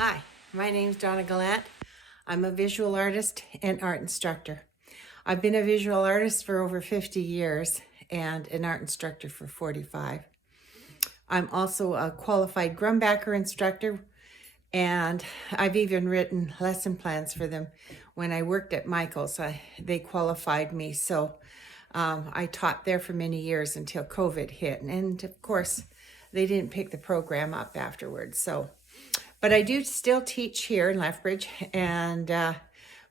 Hi, my name's Donna Gallant. I'm a visual artist and art instructor. I've been a visual artist for over 50 years and an art instructor for 45. I'm also a qualified Grumbacher instructor, and I've even written lesson plans for them. When I worked at Michael's, they qualified me, so I taught there for many years until COVID hit. And of course, they didn't pick the program up afterwards. But I do still teach here in Lethbridge, and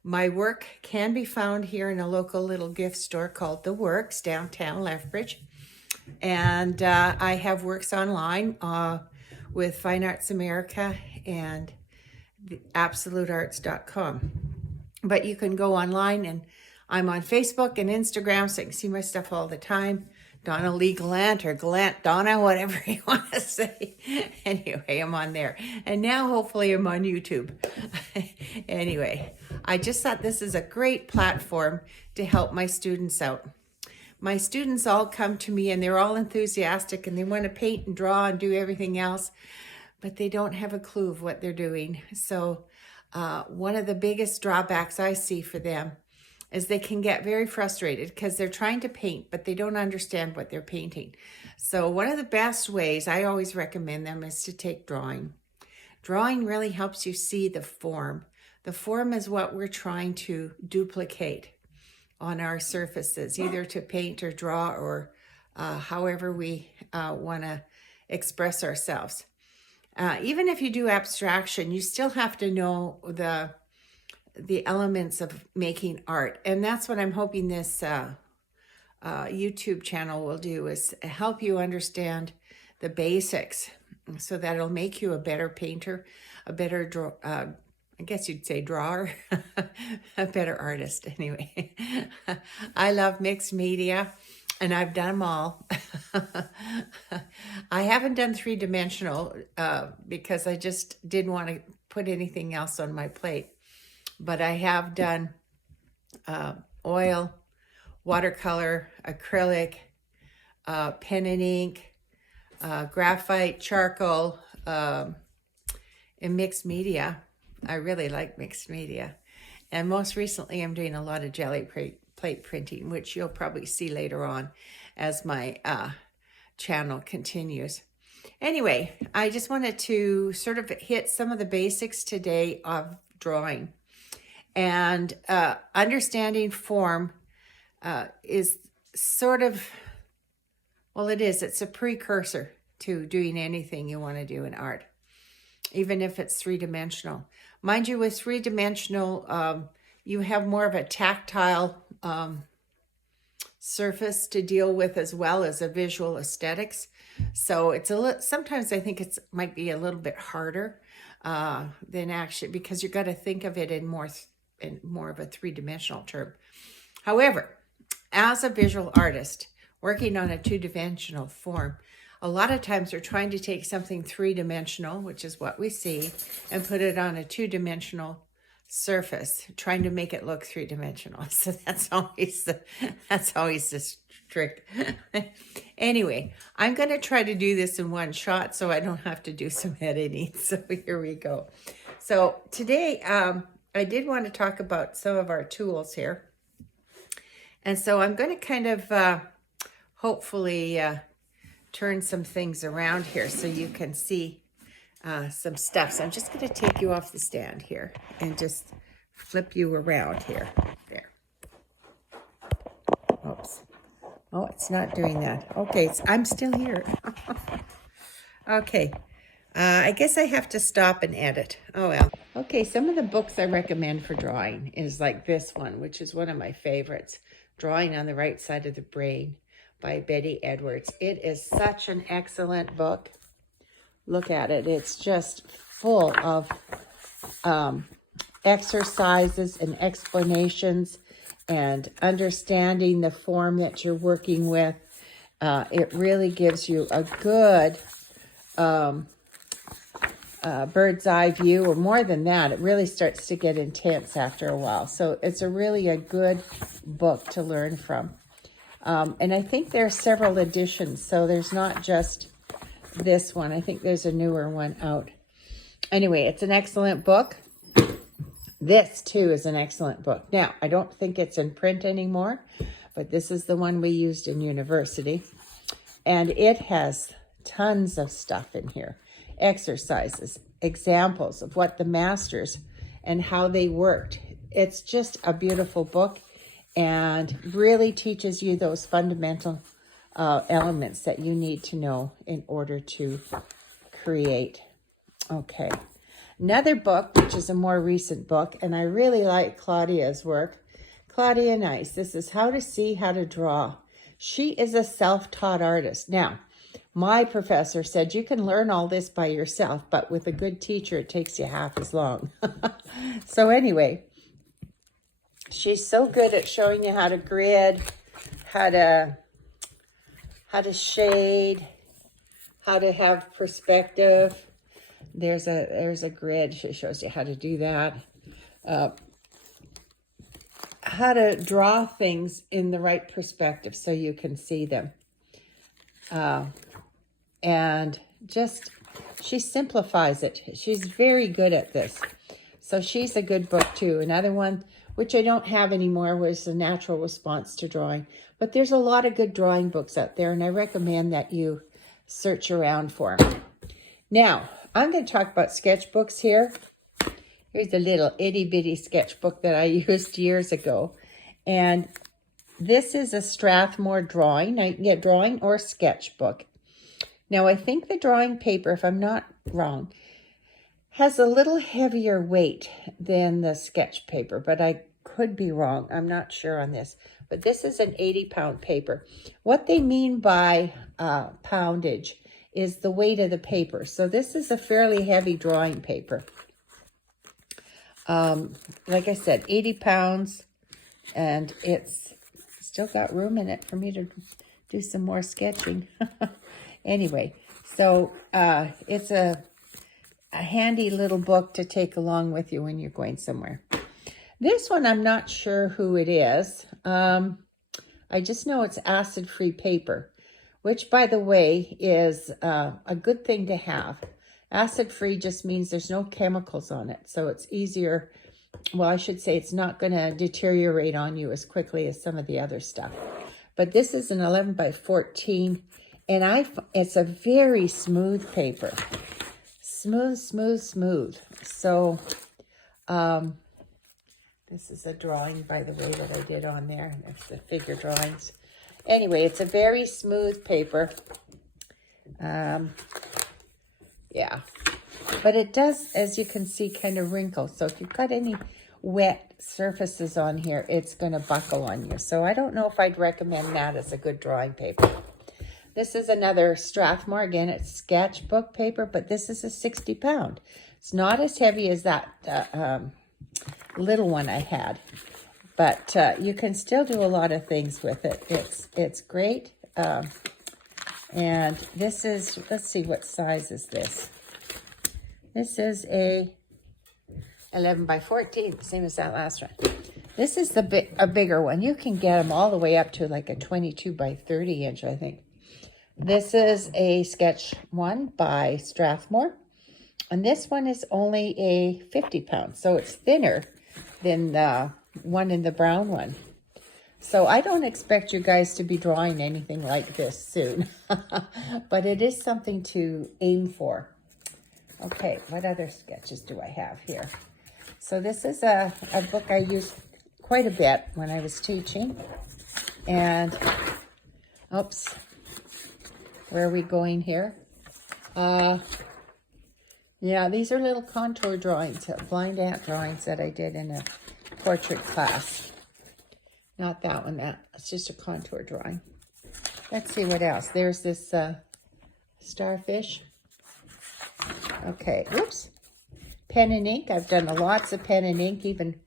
my work can be found here in a local little gift store called The Works, downtown Lethbridge. And I have works online with Fine Arts America and absolutearts.com. But you can go online, and I'm on Facebook and Instagram, so you can see my stuff all the time. Donna Lee Gallant, or Gallant Donna, whatever you want to say. Anyway, I'm on there. And now hopefully I'm on YouTube. Anyway, I just thought this is a great platform to help my students out. My students all come to me and they're all enthusiastic and they want to paint and draw and do everything else, but they don't have a clue of what they're doing. So one of the biggest drawbacks I see for them is they can get very frustrated because they're trying to paint, but they don't understand what they're painting. So one of the best ways I always recommend them is to take drawing. Drawing really helps you see the form. The form is what we're trying to duplicate on our surfaces, either to paint or draw or however we want to express ourselves. Even if you do abstraction, you still have to know the elements of making art. And that's what I'm hoping this YouTube channel will do, is help you understand the basics so that it'll make you a better painter, a better I guess you'd say drawer, a better artist anyway. I love mixed media and I've done them all. I haven't done three-dimensional because I just didn't want to put anything else on my plate. But I have done oil, watercolor, acrylic, pen and ink, graphite, charcoal, and mixed media. I really like mixed media. And most recently, I'm doing a lot of jelly plate printing, which you'll probably see later on as my channel continues. Anyway, I just wanted to sort of hit some of the basics today of drawing. And understanding form is sort of, well, it's a precursor to doing anything you want to do in art, even if it's three-dimensional. Mind you, with three-dimensional, you have more of a tactile surface to deal with as well as a visual aesthetics. So it's sometimes I think it might be a little bit harder than actually, because you got to think of it in more of a three-dimensional term. However, as a visual artist working on a two-dimensional form, a lot of times we're trying to take something three-dimensional, which is what we see, and put it on a two-dimensional surface, trying to make it look three-dimensional. So that's always the trick. Anyway, I'm going to try to do this in one shot so I don't have to do some editing. So here we go. So today, I did want to talk about some of our tools here. And so I'm going to kind of hopefully turn some things around here so you can see some stuff. So I'm just going to take you off the stand here and just flip you around here. There. Oops. Oh, it's not doing that. Okay, I'm still here. Okay. I guess I have to stop and edit. Oh, well. Okay, some of the books I recommend for drawing is like this one, which is one of my favorites, Drawing on the Right Side of the Brain by Betty Edwards. It is such an excellent book. Look at it. It's just full of exercises and explanations and understanding the form that you're working with. It really gives you a good bird's eye view, or more than that. It really starts to get intense after a while. So it's really a good book to learn from. And I think there are several editions, so there's not just this one. I think there's a newer one out. Anyway, it's an excellent book. This too is an excellent book. Now, I don't think it's in print anymore, but this is the one we used in university. And it has tons of stuff in here. Exercises, examples of what the masters and how they worked. It's just a beautiful book and really teaches you those fundamental elements that you need to know in order to create. Okay. Another book, which is a more recent book, and I really like Claudia's work. Claudia Nice. This is How to See How to Draw. She is a self-taught artist. Now, my professor said you can learn all this by yourself, but with a good teacher, it takes you half as long. So anyway, she's so good at showing you how to grid, how to shade, how to have perspective. There's a grid. She shows you how to do that. How to draw things in the right perspective so you can see them. And just, she simplifies it. She's very good at this. So she's a good book too. Another one, which I don't have anymore, was The Natural Response to Drawing. But there's a lot of good drawing books out there, and I recommend that you search around for them. Now, I'm going to talk about sketchbooks here. Here's a little itty-bitty sketchbook that I used years ago. And this is a Strathmore drawing. Now, you can get drawing or sketchbook. Now, I think the drawing paper, if I'm not wrong, has a little heavier weight than the sketch paper, but I could be wrong. I'm not sure on this. But this is an 80-pound paper. What they mean by poundage is the weight of the paper. So this is a fairly heavy drawing paper. Like I said, 80 pounds, and it's still got room in it for me to do some more sketching. Anyway, so it's a handy little book to take along with you when you're going somewhere. This one, I'm not sure who it is. I just know it's acid-free paper, which, by the way, is a good thing to have. Acid-free just means there's no chemicals on it, so it's easier. Well, I should say it's not going to deteriorate on you as quickly as some of the other stuff. But this is an 11 by 14, and it's a very smooth paper. Smooth, smooth, smooth. So, this is a drawing, by the way, that I did on there. There's the figure drawings. Anyway, it's a very smooth paper. Yeah. But it does, as you can see, kind of wrinkle. So if you've got any wet surfaces on here, it's going to buckle on you. So I don't know if I'd recommend that as a good drawing paper. This is another Strathmore. Again, it's sketchbook paper, but this is a 60-pound. It's not as heavy as that little one I had. But you can still do a lot of things with it. It's great. And this is, let's see, what size is this? This is a 11 by 14, same as that last one. This is a bigger one. You can get them all the way up to like a 22 by 30 inch, I think. This is a sketch one by Strathmore. And this one is only a 50-pound, so it's thinner than the one in the brown one. So I don't expect you guys to be drawing anything like this soon, but it is something to aim for. Okay, what other sketches do I have here? So this is a book I used quite a bit when I was teaching. And, oops, where are we going here? Yeah, these are little contour drawings, blind ant drawings that I did in a portrait class. Not that one, that's just a contour drawing. Let's see what else. There's this starfish. Okay, whoops. Pen and ink. I've done lots of pen and ink, even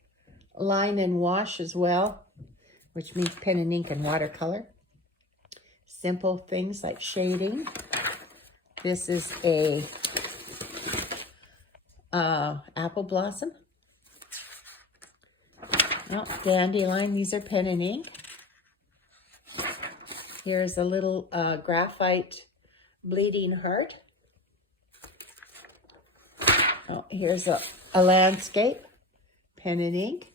line and wash as well, which means pen and ink and watercolor. Simple things like shading. This is a apple blossom. Oh, dandelion. These are pen and ink. Here's a little graphite bleeding heart. Oh, here's a landscape, pen and ink.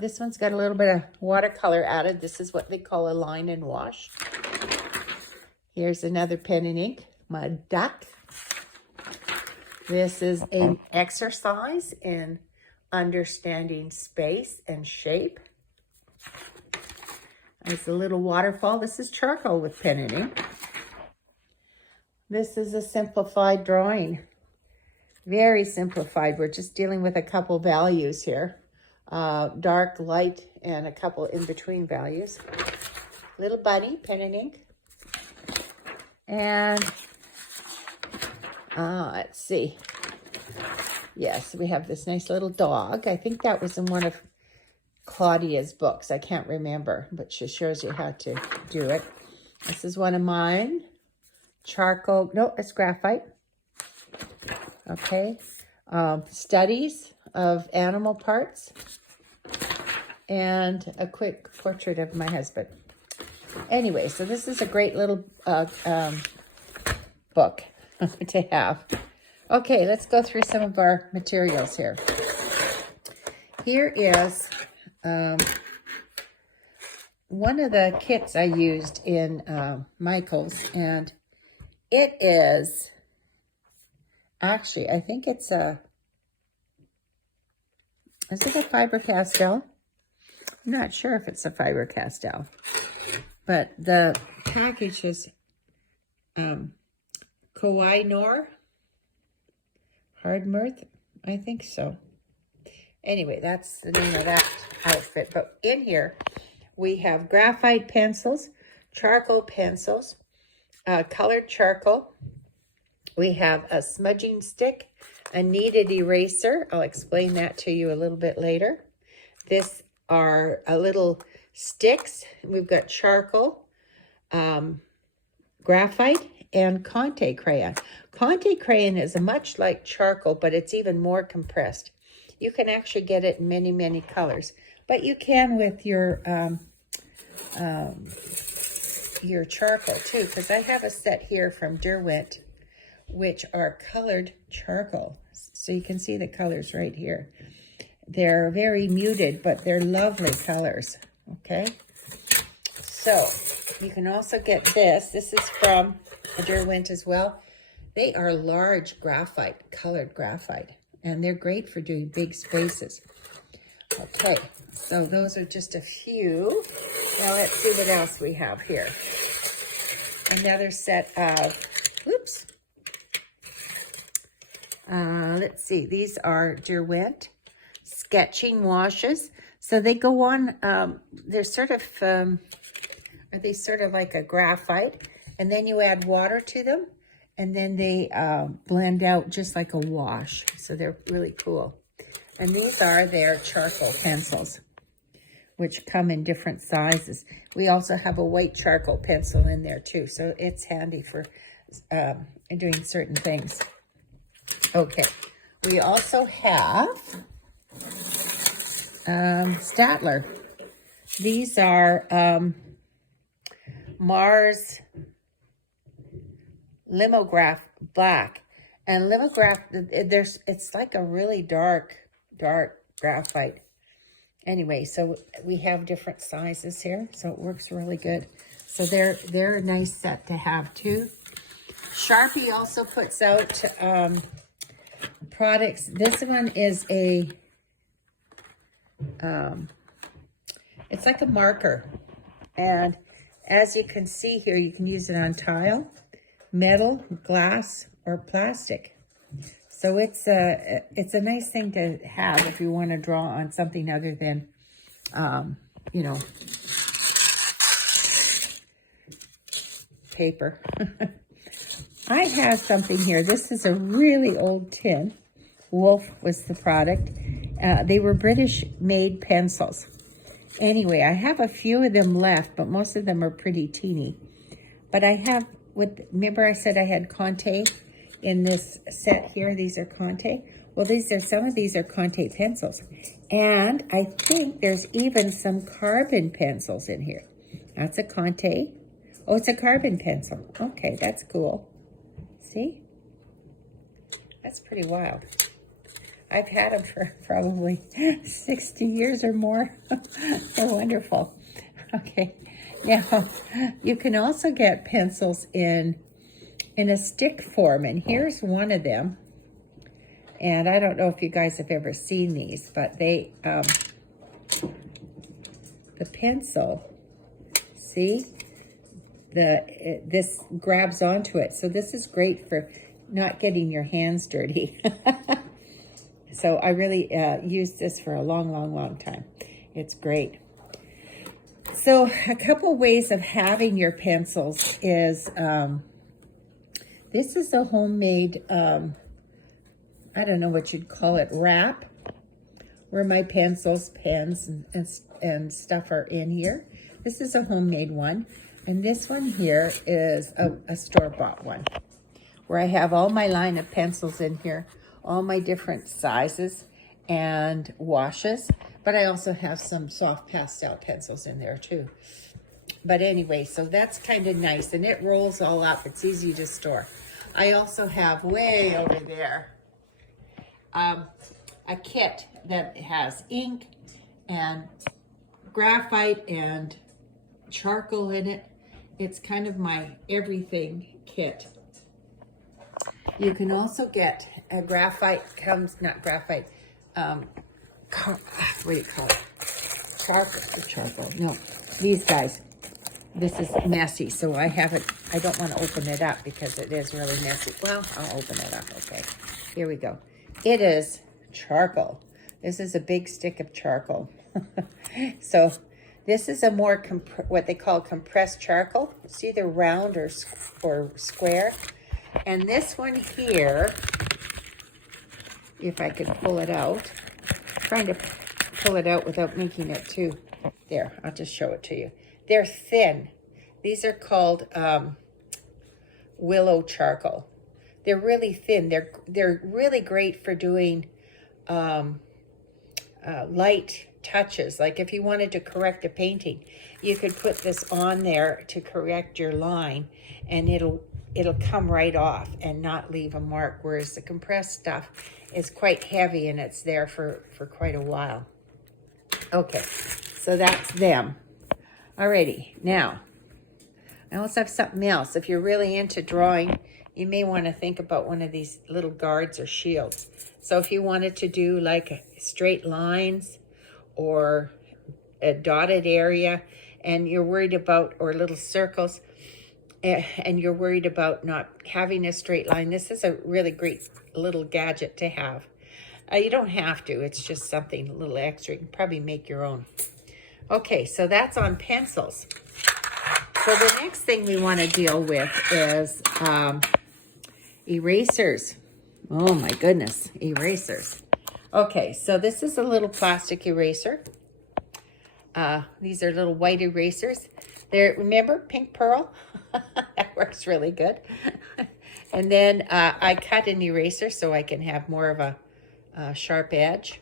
This one's got a little bit of watercolor added. This is what they call a line and wash. Here's another pen and ink, Mud Duck. This is an exercise in understanding space and shape. There's a little waterfall. This is charcoal with pen and ink. This is a simplified drawing. Very simplified. We're just dealing with a couple values here. Dark, light, and a couple in-between values. Little bunny, pen and ink. And let's see. Yes, we have this nice little dog. I think that was in one of Claudia's books. I can't remember, but she shows you how to do it. This is one of mine. Charcoal, no, it's graphite. Okay. Studies of animal parts. And a quick portrait of my husband. Anyway, so this is a great little book to have. Okay, let's go through some of our materials here. Here is one of the kits I used in Michael's, and it is actually, I think it's is it a Faber-Castell? I'm not sure if it's a Faber-Castell, but the package is Koh-i-Noor Hardmirth, I think so. Anyway, that's the name of that outfit. But in here, we have graphite pencils, charcoal pencils, colored charcoal. We have a smudging stick, a kneaded eraser. I'll explain that to you a little bit later. This are a little sticks. We've got charcoal, graphite, and Conte crayon. Conte crayon is much like charcoal, but it's even more compressed. You can actually get it in many, many colors, but you can with your charcoal too, because I have a set here from Derwent, which are colored charcoal. So you can see the colors right here. They're very muted, but they're lovely colors, okay? So you can also get this. This is from Derwent as well. They are large graphite, colored graphite, and they're great for doing big spaces. Okay, so those are just a few. Now let's see what else we have here. Another set of, oops. Let's see, these are Derwent sketching washes. So they go on, they're sort of, are they sort of like a graphite? And then you add water to them, and then they blend out just like a wash. So they're really cool. And these are their charcoal pencils, which come in different sizes. We also have a white charcoal pencil in there too, so it's handy for doing certain things. Okay, we also have Staedtler. These are Mars Limograph Black. And Limograph, it's like a really dark graphite. Anyway, so we have different sizes here, so it works really good. So they're a nice set to have too. Sharpie also puts out products. This one is a, it's like a marker. And as you can see here, you can use it on tile, metal, glass, or plastic. So it's a nice thing to have if you want to draw on something other than, you know, paper. I have something here. This is a really old tin. Wolf was the product. They were British-made pencils. Anyway, I have a few of them left, but most of them are pretty teeny. But I have, remember I said I had Conte in this set here? These are Conte. Well, some of these are Conte pencils. And I think there's even some carbon pencils in here. That's a Conte. Oh, it's a carbon pencil. Okay, that's cool. See? That's pretty wild. I've had them for probably 60 years or more. They're wonderful. Okay, now you can also get pencils in a stick form, and here's one of them. And I don't know if you guys have ever seen these, but they, the pencil, see, this grabs onto it. So this is great for not getting your hands dirty. So I really used this for a long time. It's great. So a couple ways of having your pencils is, this is a homemade, I don't know what you'd call it, wrap, where my pencils, pens, and stuff are in here. This is a homemade one. And this one here is a store-bought one, where I have all my line of pencils in here, all my different sizes and washes. But I also have some soft pastel pencils in there too. But anyway, so that's kind of nice. And it rolls all up. It's easy to store. I also have way over there a kit that has ink and graphite and charcoal in it. It's kind of my everything kit. You can also get a graphite, not graphite, what do you call it? Charcoal. No, these guys. This is messy, so I don't want to open it up because it is really messy. Well, I'll open it up, okay. Here we go. It is charcoal. This is a big stick of charcoal. So this is a more, what they call compressed charcoal. It's either round or square. And this one here, if I could pull it out, I'm trying to pull it out without making it too. There, I'll just show it to you. They're thin. These are called willow charcoal. They're really thin. They're really great for doing light touches. Like if you wanted to correct a painting, you could put this on there to correct your line, and it'll come right off and not leave a mark. Whereas the compressed stuff is quite heavy and it's there for quite a while. Okay, so that's them. Alrighty, now, I also have something else. If you're really into drawing, you may want to think about one of these little guards or shields. So if you wanted to do like straight lines or a dotted area, and you're worried about, or little circles, and you're worried about not having a straight line, this is a really great little gadget to have. You don't have to, it's just something a little extra. You can probably make your own. Okay, so that's on pencils. So the next thing we want to deal with is erasers. Oh my goodness, erasers. Okay, so this is a little plastic eraser. These are little white erasers. Remember Pink Pearl? That works really good. And then I cut an eraser so I can have more of a sharp edge.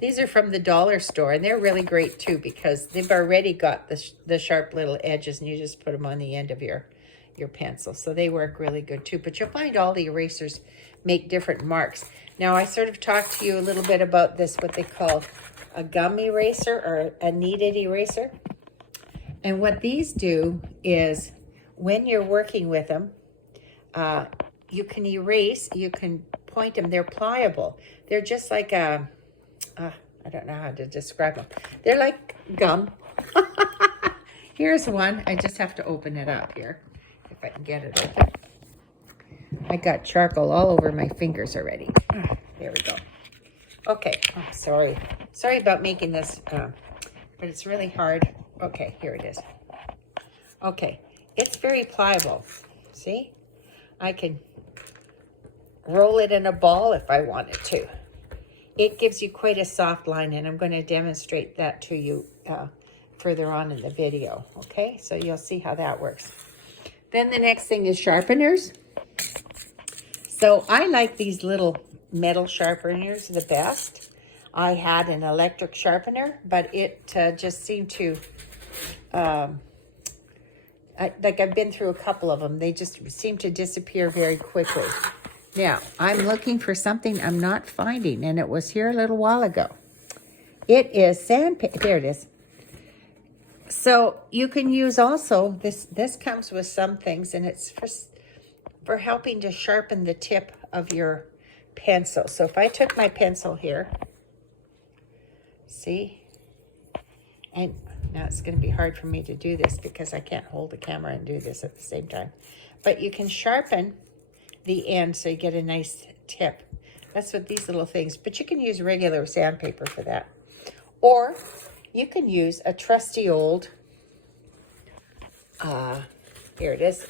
These are from the dollar store, and they're really great too because they've already got the sharp little edges, and you just put them on the end of your pencil. So they work really good too. But you'll find all the erasers make different marks. Now, I sort of talked to you a little bit about this, what they call a gum eraser or a kneaded eraser. And what these do is when you're working with them, you can erase, you can point them. They're pliable. They're just like I don't know how to describe them. They're like gum. Here's one. I just have to open it up here, if I can get it open. I got charcoal all over my fingers already. There we go. Okay. Oh, sorry. Sorry about making this, but it's really hard. Okay, here it is. Okay. It's very pliable. See? I can roll it in a ball if I wanted to. It gives you quite a soft line, and I'm going to demonstrate that to you further on in the video. Okay, so you'll see how that works. Then the next thing is sharpeners. So I like these little metal sharpeners the best. I had an electric sharpener, but it just seemed to, I've been through a couple of them. They just seem to disappear very quickly. Now, I'm looking for something I'm not finding, and it was here a little while ago. It is sandpaper. There it is. So you can use also, this comes with some things, and it's for helping to sharpen the tip of your pencil. So if I took my pencil here, see, and now it's going to be hard for me to do this because I can't hold the camera and do this at the same time. But you can sharpen the end so you get a nice tip. That's what these little things, but you can use regular sandpaper for that. Or you can use a trusty old, here it is,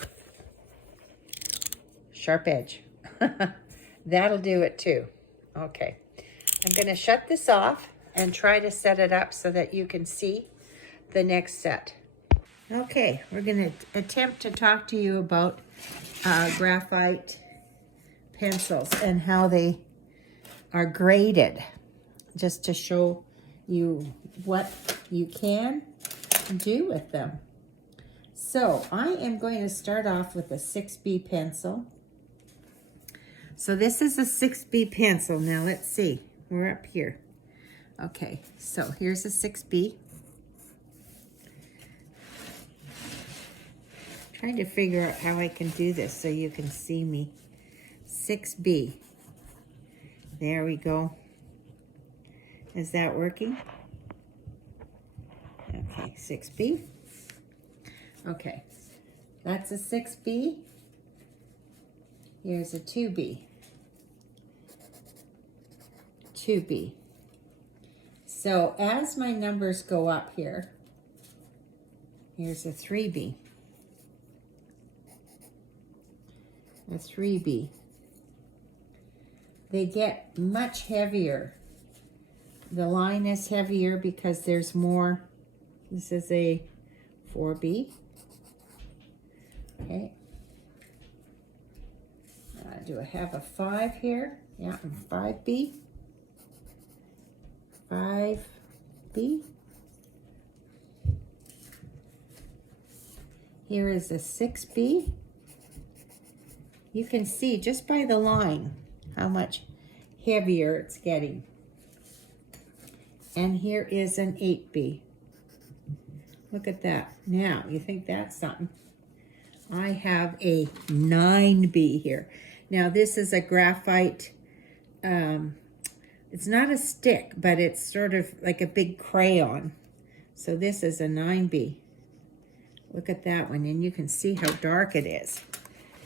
sharp edge. That'll do it too. Okay, I'm going to shut this off and try to set it up so that you can see the next set. Okay, we're going to attempt to talk to you about graphite pencils and how they are graded, just to show you what you can do with them. So I am going to start off with a 6B pencil. So this is a 6B pencil. Now let's see, we're up here. Okay, so here's a 6B. Trying to figure out how I can do this so you can see me. 6B. There we go. Is that working? Okay, 6B. Okay, that's a 6B. Here's a 2B. 2B. So as my numbers go up here, here's a 3B. A 3B. They get much heavier. The line is heavier because there's more. This is a 4B. Okay. Do I have a 5 here? Yeah, 5B. 5B. Here is a 6B. You can see just by the line how much heavier it's getting. And here is an 8B. Look at that. Now, you think that's something? I have a 9B here. Now, this is a graphite, it's not a stick, but it's sort of like a big crayon. So this is a 9B. Look at that one, and you can see how dark it is,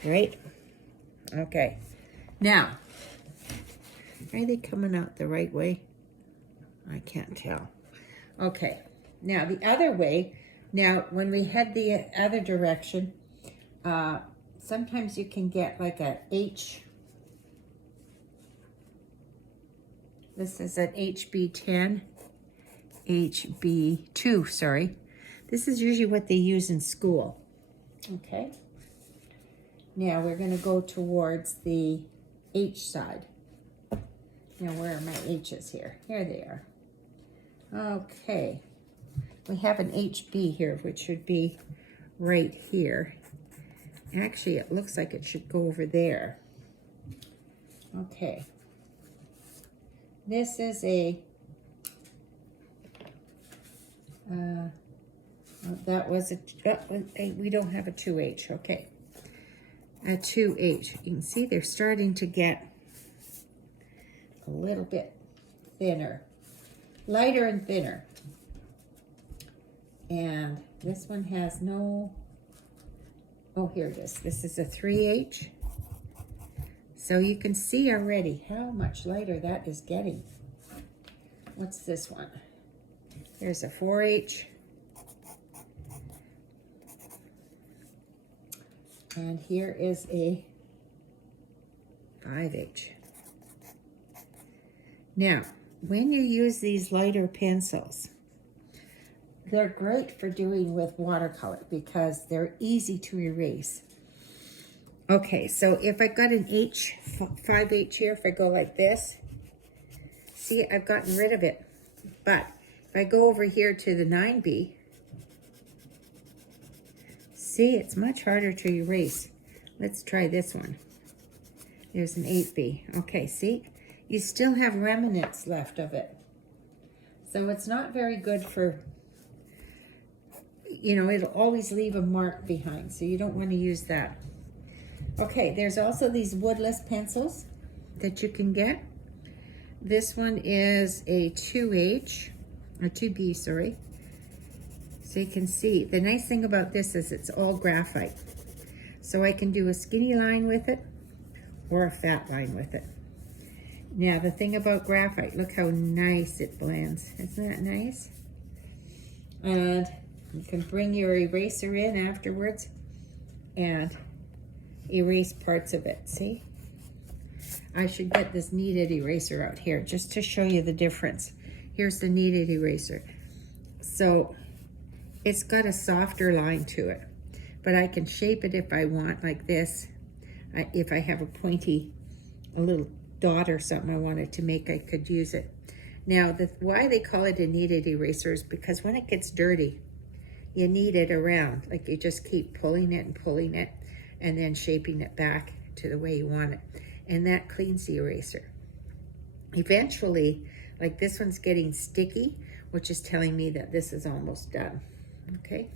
right? Okay. Now, are they coming out the right way? I can't tell. Okay. Now, the other way, now, when we head the other direction, sometimes you can get like a H. This is an HB10, HB2, sorry. This is usually what they use in school. Okay. Now we're going to go towards the H side. Now where are my H's here? Here they are. Okay. We have an HB here, which should be right here. Actually, it looks like it should go over there. Okay. This is a, that was a, we don't have a 2H, okay. A 2H. You can see they're starting to get a little bit thinner, lighter and thinner. And this one has no, oh, here it is. This is a 3H. So you can see already how much lighter that is getting. What's this one? There's a 4H. And here is a 5H. Now, when you use these lighter pencils, they're great for doing with watercolor because they're easy to erase. Okay, so if I got an H, 5H here, if I go like this, see, I've gotten rid of it. But if I go over here to the 9B, see, it's much harder to erase. Let's try this one. There's an 8B. Okay, see? You still have remnants left of it. So it's not very good for, you know, it'll always leave a mark behind. So you don't want to use that. Okay, there's also these woodless pencils that you can get. This one is a 2H, or 2B, sorry. So you can see, the nice thing about this is it's all graphite. So I can do a skinny line with it or a fat line with it. Now the thing about graphite, look how nice it blends. Isn't that nice? And you can bring your eraser in afterwards and erase parts of it, see? I should get this kneaded eraser out here just to show you the difference. Here's the kneaded eraser. So it's got a softer line to it, but I can shape it if I want, like this. If I have a pointy, a little dot or something I wanted to make, I could use it. Now, why they call it a kneaded eraser is because when it gets dirty, you knead it around. Like you just keep pulling it and then shaping it back to the way you want it. And that cleans the eraser. Eventually, like this one's getting sticky, which is telling me that this is almost done. Okay.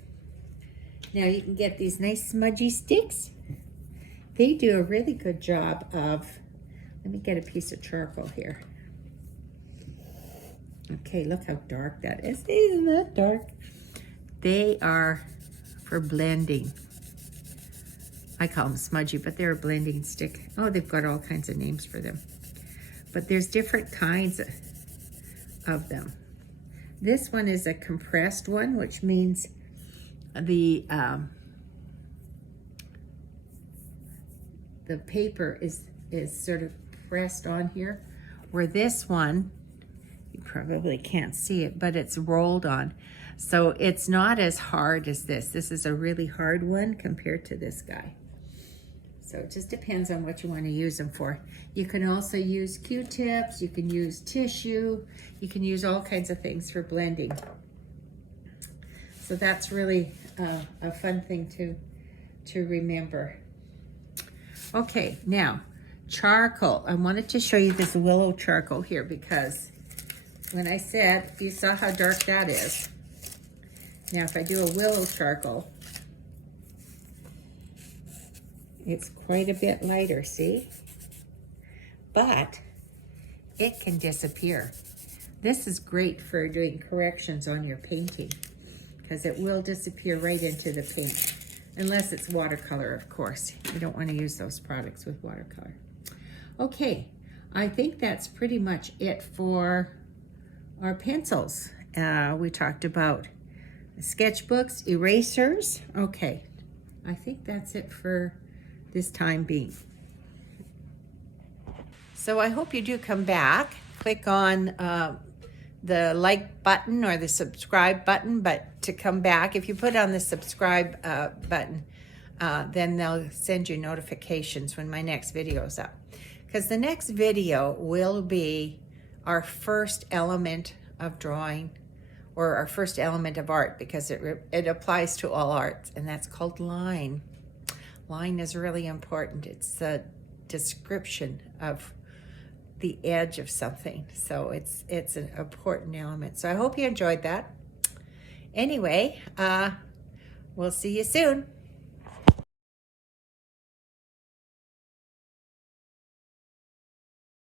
Now you can get these nice smudgy sticks. They do a really good job of, let me get a piece of charcoal here. Okay, look how dark that is. Isn't that dark? They are for blending. I call them smudgy, but they're a blending stick. Oh, they've got all kinds of names for them. But there's different kinds of them. This one is a compressed one, which means the paper is sort of pressed on here, where this one, you probably can't see it, but it's rolled on. So it's not as hard as this. This is a really hard one compared to this guy. So it just depends on what you want to use them for. You can also use Q-tips, you can use tissue, you can use all kinds of things for blending. So that's really a fun thing to remember. Okay, now charcoal. I wanted to show you this willow charcoal here because when I said, you saw how dark that is. Now if I do a willow charcoal, it's quite a bit lighter, see? But it can disappear. This is great for doing corrections on your painting because it will disappear right into the paint. Unless it's watercolor, of course. You don't want to use those products with watercolor. Okay, I think that's pretty much it for our pencils. We talked about sketchbooks, erasers. Okay, I think that's it for this time being. So I hope you do come back. Click on the like button or the subscribe button, but to come back, if you put on the subscribe button, then they'll send you notifications when my next video is up. Because the next video will be our first element of drawing, or our first element of art, because it applies to all arts, and that's called line. Line is really important. It's the description of the edge of something. So it's an important element. So I hope you enjoyed that. Anyway, we'll see you soon.